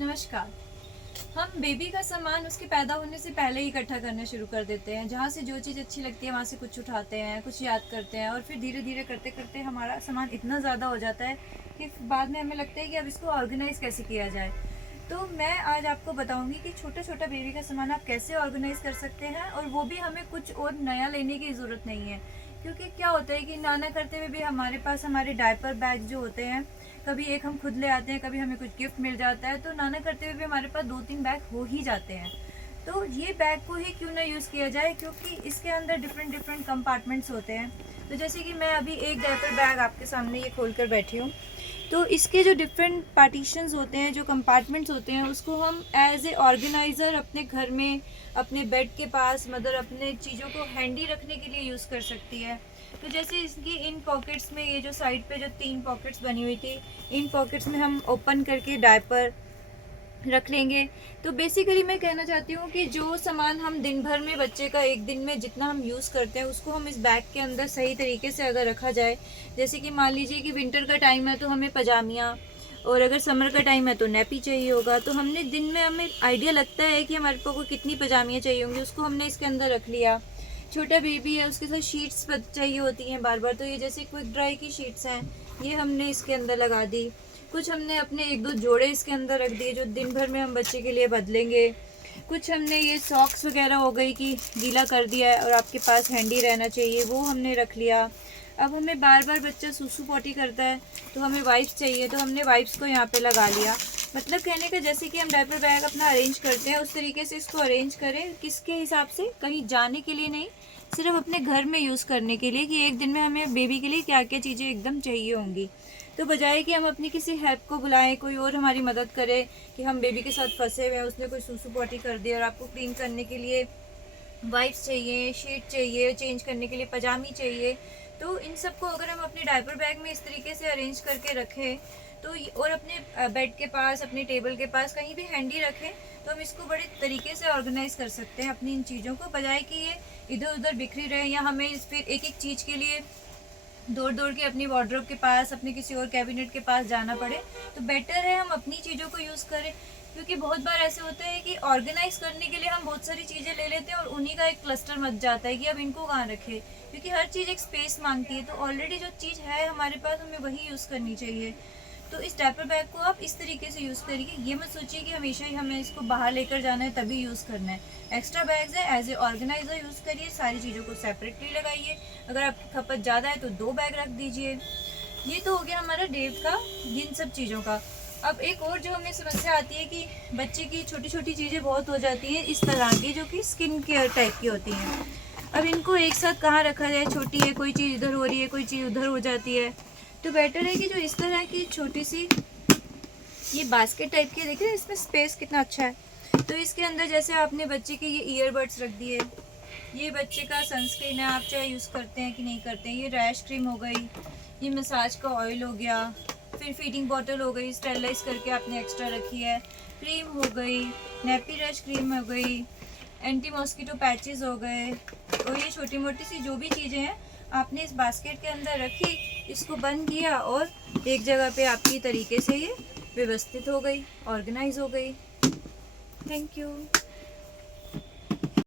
नमस्कार। हम बेबी का सामान उसके पैदा होने से पहले ही इकट्ठा करना शुरू कर देते हैं। जहाँ से जो चीज़ अच्छी लगती है वहाँ से कुछ उठाते हैं, कुछ याद करते हैं और फिर धीरे धीरे करते करते हमारा सामान इतना ज़्यादा हो जाता है कि बाद में हमें लगता है कि अब इसको ऑर्गेनाइज़ कैसे किया जाए। तो मैं आज आपको बताऊंगी कि छोटा छोटा बेबी का सामान आप कैसे ऑर्गेनाइज़ कर सकते हैं, और वो भी हमें कुछ और नया लेने की ज़रूरत नहीं है। क्योंकि क्या होता है कि नाना करते हुए भी हमारे पास हमारे डायपर बैग जो होते हैं, कभी एक हम खुद ले आते हैं, कभी हमें कुछ गिफ्ट मिल जाता है, तो नाना करते हुए भी हमारे पास 2-3 बैग हो ही जाते हैं। तो ये बैग को ही क्यों ना यूज़ किया जाए, क्योंकि इसके अंदर डिफरेंट डिफरेंट कंपार्टमेंट्स होते हैं। तो जैसे कि मैं अभी एक डायपर बैग आपके सामने ये खोल कर बैठी हूँ, तो इसके जो डिफरेंट पार्टीशंस होते हैं, जो कंपार्टमेंट्स होते हैं, उसको हम एज ए ऑर्गेनाइज़र अपने घर में, अपने बेड के पास मदर अपने चीज़ों को हैंडी रखने के लिए यूज़ कर सकती है। तो जैसे इसकी इन पॉकेट्स में, ये जो साइड पे जो 3 पॉकेट्स बनी हुई थी, इन पॉकेट्स में हम ओपन करके डायपर रख लेंगे। तो बेसिकली मैं कहना चाहती हूँ कि जो सामान हम दिन भर में, बच्चे का एक दिन में जितना हम यूज़ करते हैं, उसको हम इस बैग के अंदर सही तरीके से अगर रखा जाए, जैसे कि मान लीजिए कि विंटर का टाइम है तो हमें पजामियाँ, और अगर समर का टाइम है तो नैपी चाहिए होगा, तो हमने दिन में, हमें आइडिया लगता है कि हमारे पास को कितनी पजामियाँ चाहिए होंगी, उसको हमने इसके अंदर रख लिया। छोटा बेबी है, उसके साथ शीट्स चाहिए होती हैं बार बार, तो ये जैसे क्विक ड्राई की शीट्स हैं, ये हमने इसके अंदर लगा दी। कुछ हमने अपने 1-2 जोड़े इसके अंदर रख दिए जो दिन भर में हम बच्चे के लिए बदलेंगे। कुछ हमने ये सॉक्स वगैरह हो गई कि गीला कर दिया है और आपके पास हैंडी रहना चाहिए, वो हमने रख लिया। अब हमें बार बार बच्चा सूसू पॉटी करता है तो हमें वाइप्स चाहिए, तो हमने वाइप्स को यहाँ पे लगा लिया। मतलब कहने का, जैसे कि हम डायपर बैग अपना अरेंज करते हैं उस तरीके से इसको अरेंज करें, किसके हिसाब से, कहीं जाने के लिए नहीं, सिर्फ अपने घर में यूज़ करने के लिए, कि एक दिन में हमें बेबी के लिए क्या क्या चीज़ें एकदम चाहिए होंगी। तो बजाय कि हम अपनी किसी हेल्प को बुलाएं, कोई और हमारी मदद करे, कि हम बेबी के साथ फंसे हुए हैं, उसने कोई सूसू पॉटी कर दिया और आपको क्लीन करने के लिए वाइप्स चाहिए, शीट चाहिए, चेंज करने के लिए पजामी चाहिए, तो इन सब को अगर हम अपने डायपर बैग में इस तरीके से अरेंज करके रखें, तो और अपने बेड के पास, अपने टेबल के पास कहीं भी हैंडी रखें, तो हम इसको बड़े तरीके से ऑर्गेनाइज कर सकते हैं अपनी इन चीज़ों को, बजाय कि ये इधर उधर बिखरी रहे, या हमें फिर एक एक चीज़ के लिए दौड़ दौड़ के अपनी वार्डरोब के पास, अपने किसी और कैबिनेट के पास जाना पड़े। तो बेटर है हम अपनी चीज़ों को यूज़ करें, क्योंकि बहुत बार ऐसे होता है कि ऑर्गेनाइज करने के लिए हम बहुत सारी चीज़ें ले लेते हैं और उन्हीं का एक क्लस्टर मच जाता है कि अब इनको कहाँ रखें, क्योंकि हर चीज़ एक स्पेस मांगती है। तो ऑलरेडी जो चीज़ है हमारे पास, हमें वही यूज़ करनी चाहिए। तो इस डायपर बैग को आप इस तरीके से यूज़ करिए, ये मत सोचिए कि हमेशा ही हमें इसको बाहर लेकर जाना है तभी यूज़ करना है। एक्स्ट्रा बैग्स है, एज ए ऑर्गेनाइजर यूज़ करिए, सारी चीज़ों को सेपरेटली लगाइए। अगर आपकी खपत ज़्यादा है तो 2 बैग रख दीजिए। ये तो हो गया हमारा डेव का, इन सब चीज़ों का। अब एक और जो हमें समस्या आती है कि बच्चे की छोटी छोटी चीज़ें बहुत हो जाती हैं इस तरह की, जो कि स्किन केयर टाइप की होती हैं। अब इनको एक साथ कहाँ रखा जाए, छोटी है, कोई चीज़ इधर हो रही है, कोई चीज़ उधर हो जाती है, तो बेटर है कि जो इस तरह की छोटी सी ये बास्केट टाइप की, देखिए इसमें स्पेस कितना अच्छा है। तो इसके अंदर जैसे आपने बच्चे के ये ईयरबड्स रख दिए, ये बच्चे का सनस्क्रीन है, आप चाहे यूज़ करते हैं कि नहीं करते हैं, ये रैश क्रीम हो गई, ये मसाज का ऑयल हो गया, फिर फीडिंग बॉटल हो गई, स्टेरलाइज करके आपने एक्स्ट्रा रखी है, क्रीम हो गई, नैपी रैश क्रीम हो गई, एंटी मॉस्किटो पैचेस हो गए, और ये छोटी मोटी सी जो भी चीज़ें हैं आपने इस बास्केट के अंदर रखी, इसको बंद किया और एक जगह पे आपकी तरीके से ये व्यवस्थित हो गई, ऑर्गेनाइज हो गई। Thank you.